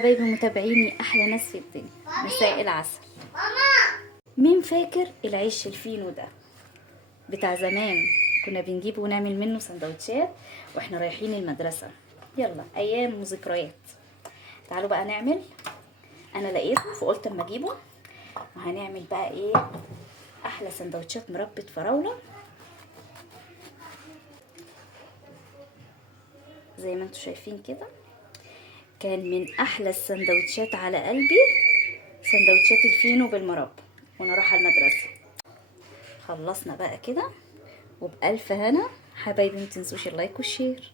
حبايبي متابعيني، احلى ناس في الدنيا، مساء العسل. مين فاكر العيش الفينو ده بتاع زمان؟ كنا بنجيبه ونعمل منه سندوتشات واحنا رايحين المدرسه. يلا ايام وذكريات. تعالوا بقى نعمل. انا لقيته فقلت اما اجيبه، وهنعمل بقى ايه؟ احلى سندوتشات مربى فراوله زي ما انتم شايفين كده. كان من احلى السندوتشات على قلبي سندوتشات الفينو بالمربى وانا رايحه المدرسه. خلصنا بقى كده وبألف هنا. حبايبي متنسوش اللايك والشير.